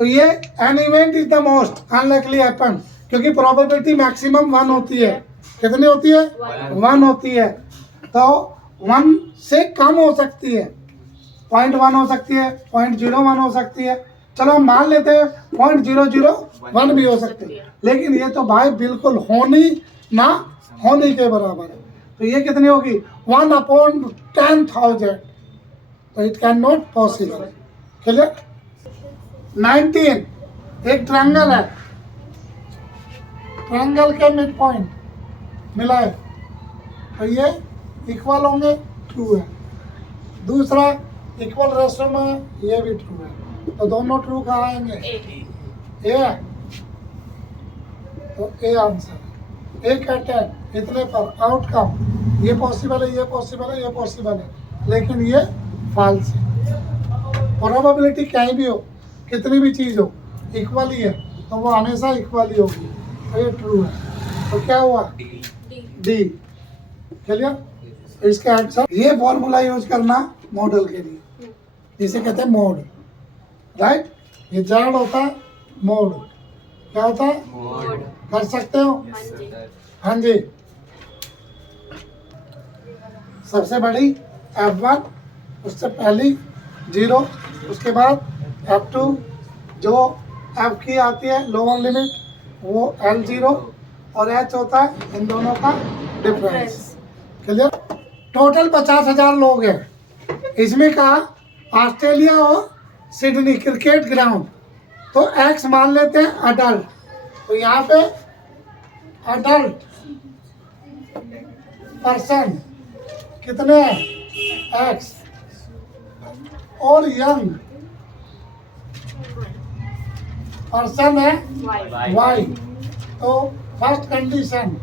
तो ये an event is the most unlikely happen, क्योंकि प्रोबेबिलिटी मैक्सिमम 1 होती है। कितनी होती है? 1 होती है। तो 1 से कम हो सकती है, 0.1 हो सकती है, 0.01 हो सकती है, चलो हम मान लेते हैं 0.001 भी हो सकती है, लेकिन ये तो भाई बिल्कुल होनी ना होने के बराबर है। तो ये कितनी होगी? 1/10,000। तो it can not possible. Clear? 19 एक ट्रायंगल है, ट्रायंगल के मिड पॉइंट मिला है, तो ये इक्वल होंगे, ट्रू है। दूसरा इक्वल रेशो में, ये भी ट्रू है, तो दोनों ट्रू कहाँ आएंगे? ए है, तो ए आंसर। ए का 10 इतने पर आउटकम ये पॉसिबल है, ये पॉसिबल है, ये पॉसिबल है, लेकिन ये फॉल्स है। प्रोबेबिलिटी कहीं भी हो, कितनी भी चीज़ हो, इक्वल ही है, तो वो हमेशा इक्वल ही होगी, तो ये ट्रू है। तो क्या हुआ? डी। चलिए इसके आंसर, ये फॉर्मूला यूज करना मॉडल के लिए, जिसे कहते हैं मोड, राइट? ये जाड़ होता है मोड, क्या होता है? मोड। कर सकते हो? हाँ जी। सबसे बड़ी F1, उससे पहली 0, उसके बाद F2, जो F की आती है लोअर लिमिट वो L0, और H होता है इन दोनों का डिफरेंस। क्लियर? टोटल 50,000 लोग हैं। इसमें कहा ऑस्ट्रेलिया और सिडनी क्रिकेट ग्राउंड, तो X मान लेते हैं अडल्ट, तो यहाँ पे अडल्ट पर्सन कितने हैं? X, और यंग पर्सन है Y। तो फर्स्ट कंडीशन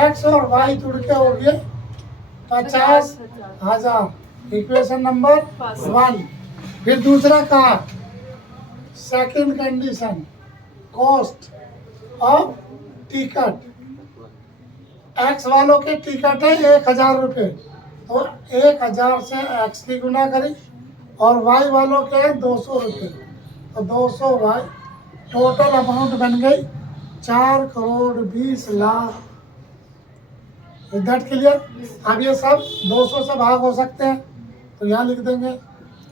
X और Y जुड़ के हो गए 50,000, इक्वेशन नंबर 1। फिर दूसरा कहा second condition cost of ticket, X वालों के टिकट है 1,000 रुपये, तो 1,000 से X की गुना करी, और Y वालों के 200 रुपये, तो 200 Y, टोटल अमाउंट बन गई 4,20,00,000। Is that clear? अब ये सब 200 से भाग हो सकते हैं, तो यहाँ लिख देंगे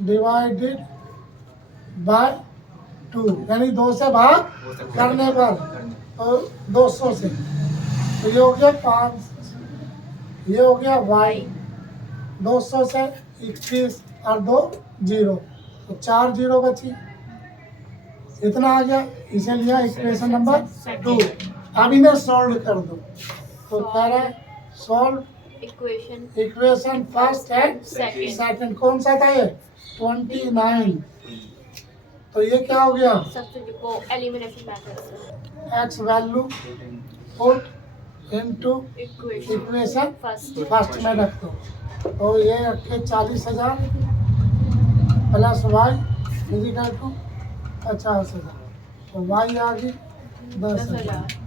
डिवाइडेड बाय 2, यानी 2 से भाग करने पर, तो 200 से, तो ये हो गया 5, ये हो गया Y, 200 से 21 और 2 0, तो 4 0 बची, इतना आ गया। इसे लिया इक्वेशन नंबर 2। अब इन्हें सॉल्व कर दो, तो कह रहा है solve equation first and second. कौन सा था ये? 29। तो ये क्या हो गया? X value put into equation first में रख दो, तो ये रखे 40,000 प्लस Y इजिकल टू 50,000, तो Y आ गई 10,000।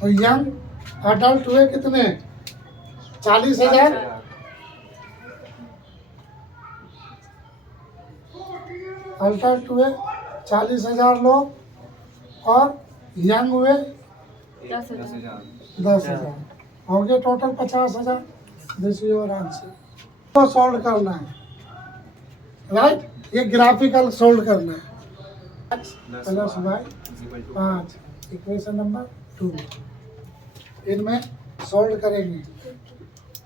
तो यंग अडल्ट हुए कितने? 40,000, अडल्ट हुए 40,000 लोग, और यंग हुए 10,000, हो गए total 50,000। This is your answer. तो सॉल्व करना है, राइट? ये ग्राफिकल सॉल्व करना है। Plus Y 5, equation number 2। इनमें सॉल्व करेंगे,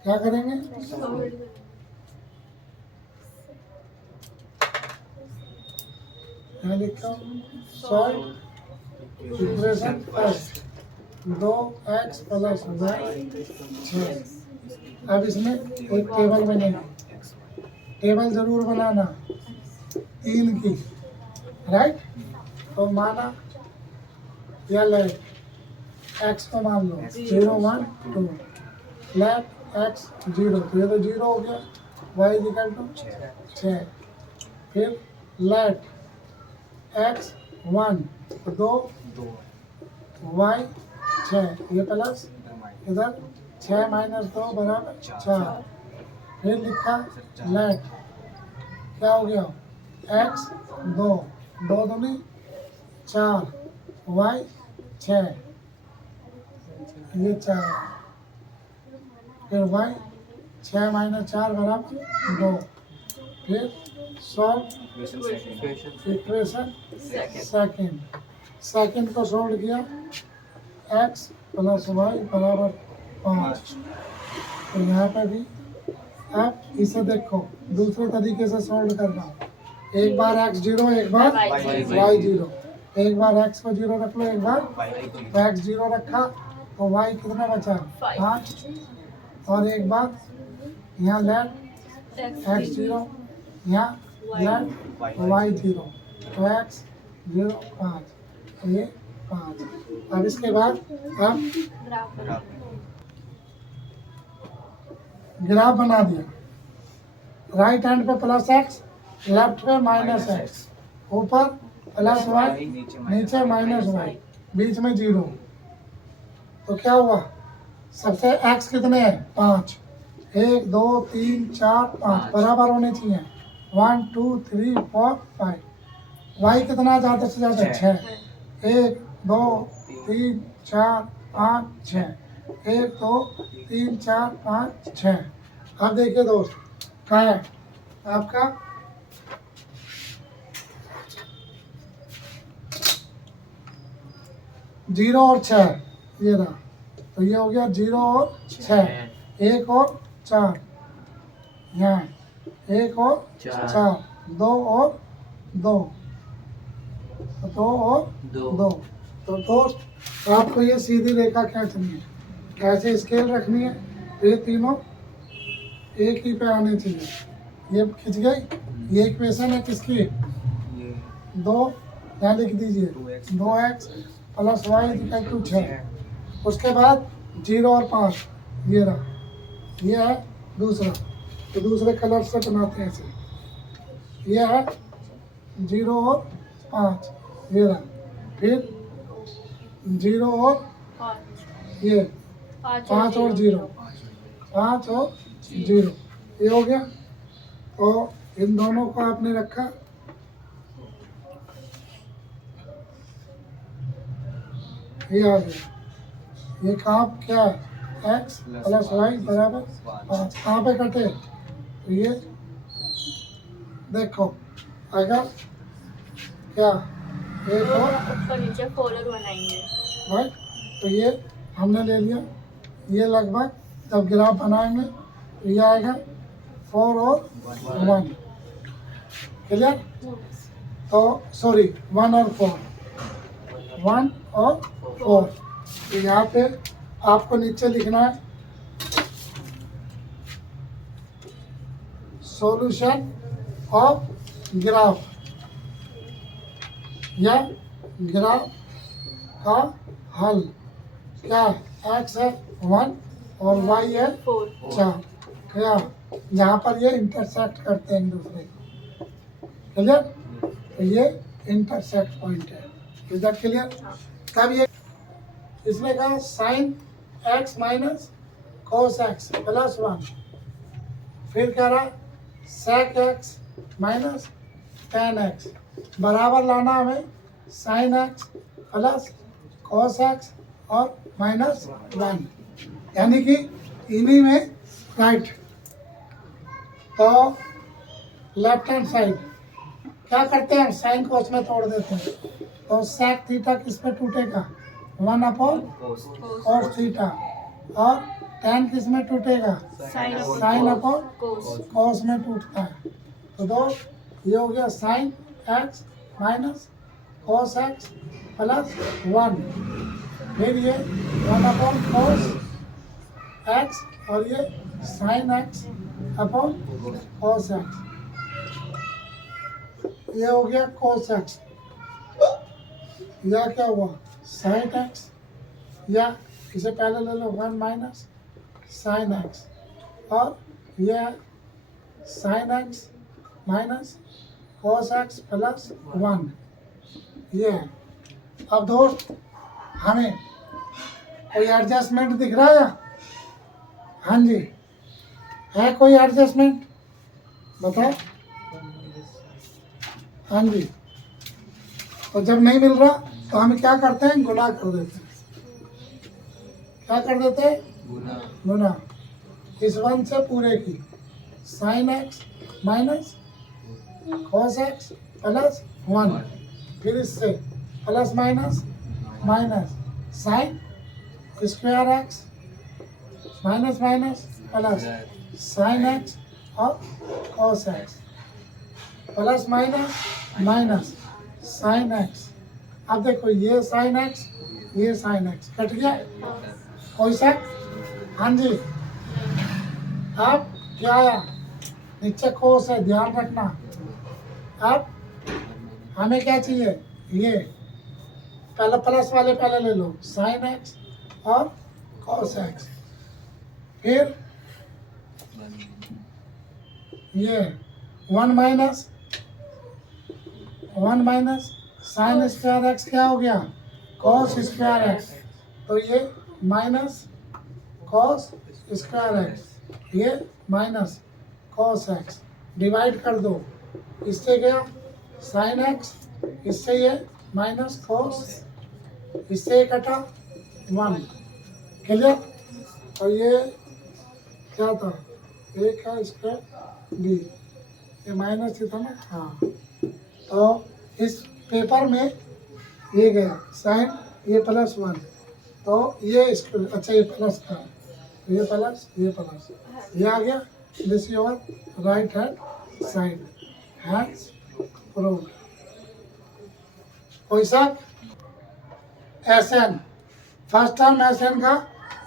क्या करेंगे? यहाँ लिखता हूँ solve equation first, 2x plus Y 6। अब इसमें एक टेबल बनेगी, टेबल जरूर बनाना 3 की, राइट? तो माना या लेट x को मान लो 0 1 2, लेट x 0, तो ये तो 0 हो गया, y इक्वल टू 6। फिर लेट x 1, तो 2 y 6, ये प्लस इधर 6 माइनस 2 बराबर 4। फिर लिखा लेट, क्या हो गया? एक्स 2, 2 दूनी 4, वाई 6, ये 4, फिर वाई 6 माइनस 4 बराबर 2, फिर सॉल्व इक्वेशन सेकंड को सॉल्व किया एक्स प्लस वाई बराबर 5। तो यहाँ पे भी आप इसे देखो दूसरे तरीके से सॉल्व कर रहा हूँ। एक बार एक्स 0, एक बार वाई 0, एक बार एक्स को 0 रख लो, एक बार एक्स 0 रखा तो वाई कितना बचा 5, और एक बार यहाँ लेट एक्स 0, यहाँ लेट वाई 0, तो एक्स 0 5, तो ये 5। अब इसके बाद हम ग्राफ बना दिया। राइट हैंड पे प्लस एक्स, लेफ्ट पे माइनस एक्स, ऊपर प्लस वाई, नीचे माइनस वाई, बीच में 0। तो क्या हुआ, सबसे एक्स कितने हैं 5, 1 2 3 4 5 बराबर होने चाहिए 1 2 3 4 5। वाई कितना ज़्यादा से ज़्यादा 6, 1 2 3 4 5 6, 1 2 3 4 5 6। अब देखिए दोस्त क्या है आपका जीरो और 6, ये रहा। तो ये हो गया 0 और 6, 1 और 4, यहाँ 1 और 4, 2 और 2, 2 और 2। तो दोस्त आपको ये सीधी रेखा खींचनी है, कैसे स्केल रखनी है, तो ये तीनों एक ही पे आने चाहिए। ये खिंच गई, ये इक्वेशन है किसकी 2, यहाँ लिख दीजिए 2x plus Y equal to 6। उसके बाद 0 और 5, ये रहा, ये है दूसरा। तो दूसरे कलर से बनाते हैं इसे। ये है 0 और 5, ये रहा। फिर 0 और ये 5 और 0, 5 और 0, ये हो गया। तो इन दोनों को आपने रखा, ये आ गया। ये कहाँ क्या है एक्स प्लस वाई बराबर 5, कहाँ पे कटे, तो ये देखो आएगा क्या, एक और ऊपर नीचे फॉलोअर बनाएंगे भाई। तो ये हमने ले लिया, ये लगभग जब ग्राफ बनाएंगे तो ये आएगा 4 और 1, क्लियर। तो सॉरी 1 और 4, 1 और 4। तो यहाँ पे आपको नीचे लिखना है सॉल्यूशन ऑफ ग्राफ, या ग्राफ का हल। क्या एक्स है 1 और वाई है 4, क्या यहाँ पर ये इंटरसेक्ट करते हैं एक दूसरे को, क्लियर। तो ये इंटरसेक्ट पॉइंट है, इज दैट क्लियर। तब ये इसमें कहा sine x minus cos x plus 1, फिर कह रहा sec x minus tan x बराबर लाना हमें sine x plus cos x और माइनस 1, यानी कि इन्हीं में राइट। तो लेफ्ट हैंड साइड क्या करते हैं, साइन को उसमें तोड़ देते हैं। तो सेक थीटा किस पे टूटेगा 1 अपॉन कॉस थीटा, और टेन किस में टूटेगा साइन अपॉन कॉस में टूटता है। तो दो ये हो गया sign x minus cos x plus 1, फिर ये 1 अपॉन कॉस एक्स और ये sine x upon cos x, ये हो गया कॉस एक्स। या क्या हुआ साइन एक्स, या इसे पहले ले लो 1 माइनस साइन एक्स, और यह sign x minus cos x plus 1, ये है। अब दोस्त हमें कोई एडजस्टमेंट दिख रहा है, हाँ जी है कोई एडजस्टमेंट बताओ। हाँ जी। तो जब नहीं मिल रहा तो हम क्या करते हैं, गुना कर देते हैं। क्या कर देते हैं, गुना। इस 1 से पूरे की sine x minus cos x plus 1, फिर इससे plus minus minus sine square x minus minus plus sine x और cos x plus minus minus sine x. अब देखो ये साइन एक्स ये साइन एक्स कट गया, कोई सा? हाँ जी। अब क्या आया, नीचे कोस है, ध्यान रखना। अब हमें क्या चाहिए, ये पहले प्लस वाले पहले ले लो, साइन एक्स और कॉस एक्स, फिर ये 1 माइनस साइन स्क्वायर एक्स क्या हो गया, कॉस स्क्वायर एक्स। तो ये माइनस कॉस स्क्वायर एक्स, ये माइनस कॉस एक्स, डिवाइड कर दो, इससे गया साइन एक्स, इससे ये माइनस कॉस, इससे ये कटा 1, क्लियर। और ये क्या था, ए का स्क्वायर बी, ये माइनस ही था ना, हाँ। तो इस पेपर में ये गया साइन, ये प्लस 1, तो ये अच्छा ये प्लस का, ये प्लस ये आ गया, this your right hand side, hence proved. कोई सा S N, first term S N का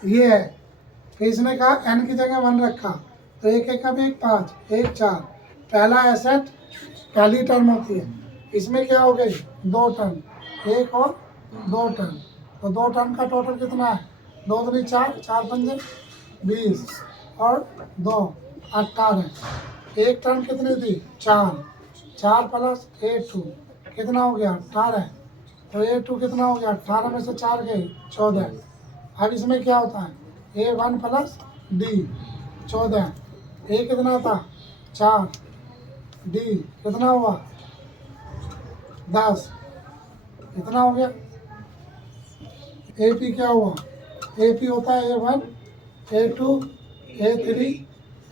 ये है, फिर इसने कहा एन की जगह 1 रखा, तो एक एक का भी 5 1 4, पहला एस एन पहली टर्म होती है, इसमें क्या हो गई 2 टर्म, 1 और 2 टर्म, तो 2 टर्म का टोटल कितना है, 2 दूनी 4, 4 पंजे 20 और 2 18, एक टर्म कितनी थी 4, 4 प्लस A2 कितना हो गया 18, तो A2 कितना हो गया 18 में से 4 गए 14। अब इसमें क्या होता है, A1 प्लस D 14, A कितना था 4, D कितना हुआ 10, कितना हो गया, AP क्या हुआ, AP होता है A1 A2 A3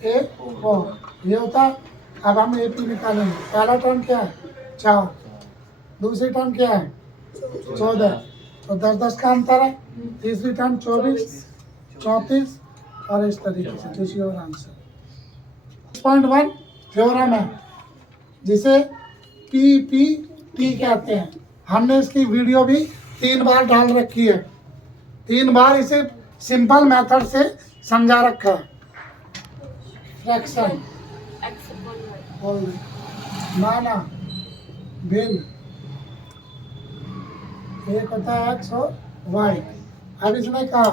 A4, ये होता है। अब हम AP निकालेंगे, पहला टर्म क्या है 4, दूसरी टर्म क्या है 14, तो 10 का अंतर है, तीसरी टर्म 24 34, और इस तरीके से दिस योर आंसर। 6.1 थ्योरम है जिसे PPT कहते हैं, हमने इसकी वीडियो भी 3 बार डाल रखी है, 3 बार इसे सिंपल मेथड से समझा रखा है। फ्रैक्शन माना भिन्न, एक होता है x और y। अब इसने कहा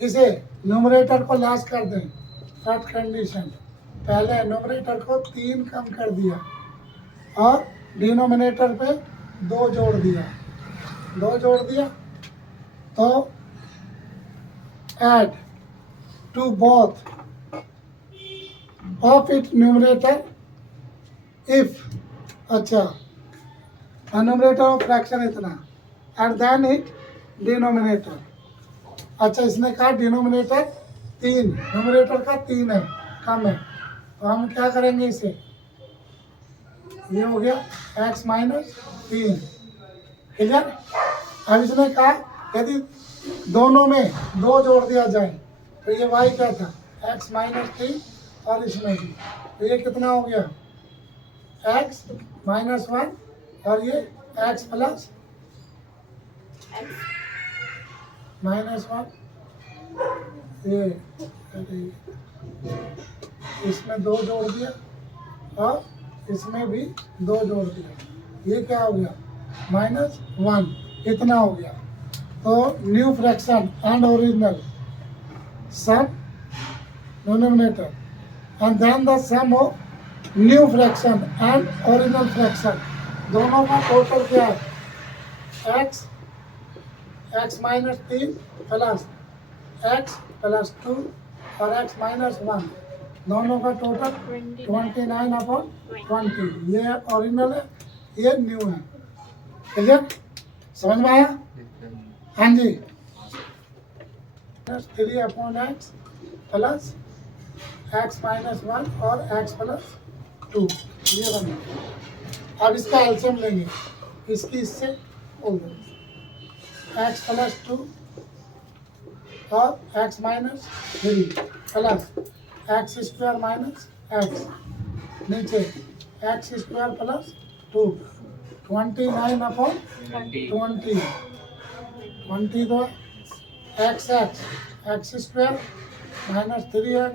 किसे, न्यूमरेटर को लेस कर दें, फर्स्ट कंडीशन, पहले न्यूमरेटर को 3 कम कर दिया और डिनोमिनेटर पे 2 जोड़ दिया, तो add to both of its numerator if, अच्छा न्यूमरेटर ऑफ फ्रैक्शन इतना, एंड देन इट डिनोमिनेटर, अच्छा इसने कहा डिनोमिनेटर 3, न्यूमरेटर का 3 है, कम है, तो हम क्या करेंगे इसे, ये हो गया x माइनस 3, क्लियर। अब इसने कहा यदि दोनों में 2 जोड़ दिया जाए तो ये y क्या था x माइनस 3, और इसमें भी, तो ये कितना हो गया x माइनस 1, और ये x प्लस माइनस 1, ये इसमें 2 जोड़ दिया और इसमें भी 2 जोड़ दिया, ये क्या हो गया -1, इतना हो गया। तो new fraction and original sum denominator, and then the sum of new fraction and original fraction, दोनों का टोटल क्या है x minus 3 plus x plus 2 और x माइनस 1, दोनों का टोटल 29/20। ये ओरिजिनल है, ये न्यू है। क्लियर? समझ में आया? हाँ जी। 3/x प्लस x माइनस 1 और x प्लस 2, ये बना। अब इसका एलसीएम लेंगे, इसकी इससे बोल देंगे x प्लस 2 और x minus 3 plus x square minus x, नीचे x स्क्वायर प्लस 2, 29/20। 20 दो x square minus 3x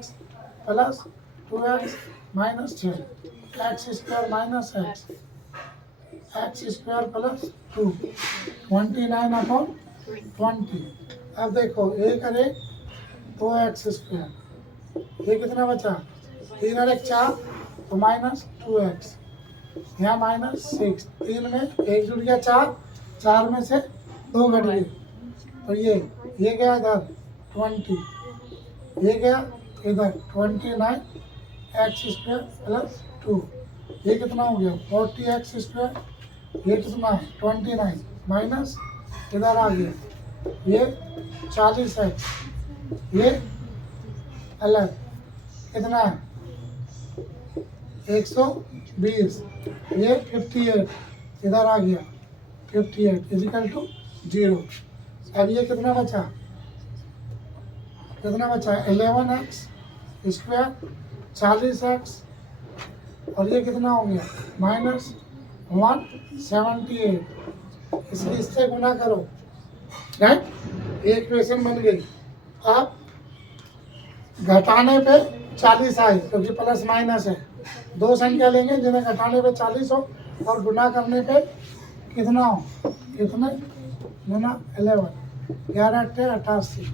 plus 2x minus 6, x square minus x square plus 2, 29/20। अब देखो एक और एक 2x स्क्वायर, ये कितना बचा? 3 और 1 4, तो माइनस 2x, यहाँ माइनस 6। 3 में 1 जुड़ गया 4, 4 में से 2 घट गए, तो ये गया इधर 20, ये गया इधर 29 x स्क्वायर प्लस 2, ये कितना हो गया 40x स्क्वायर, ये कितना 29 माइनस इधर आ गया ये 40x, ये अलग कितना 120, ये 58 इधर आ गया 58 इजिकल टू 0। अब ये कितना बचा 11x स्क्वायर 40x, और ये कितना हो गया माइनस 178, इससे गुना करो, राइट? एक इक्वेशन बन गई। अब घटाने पे 40 आए क्योंकि प्लस माइनस है, दो संख्या लेंगे जिन्हें घटाने पे 40 हो और गुना करने पे कितना हो, कितने गुना 11, 11 × 88।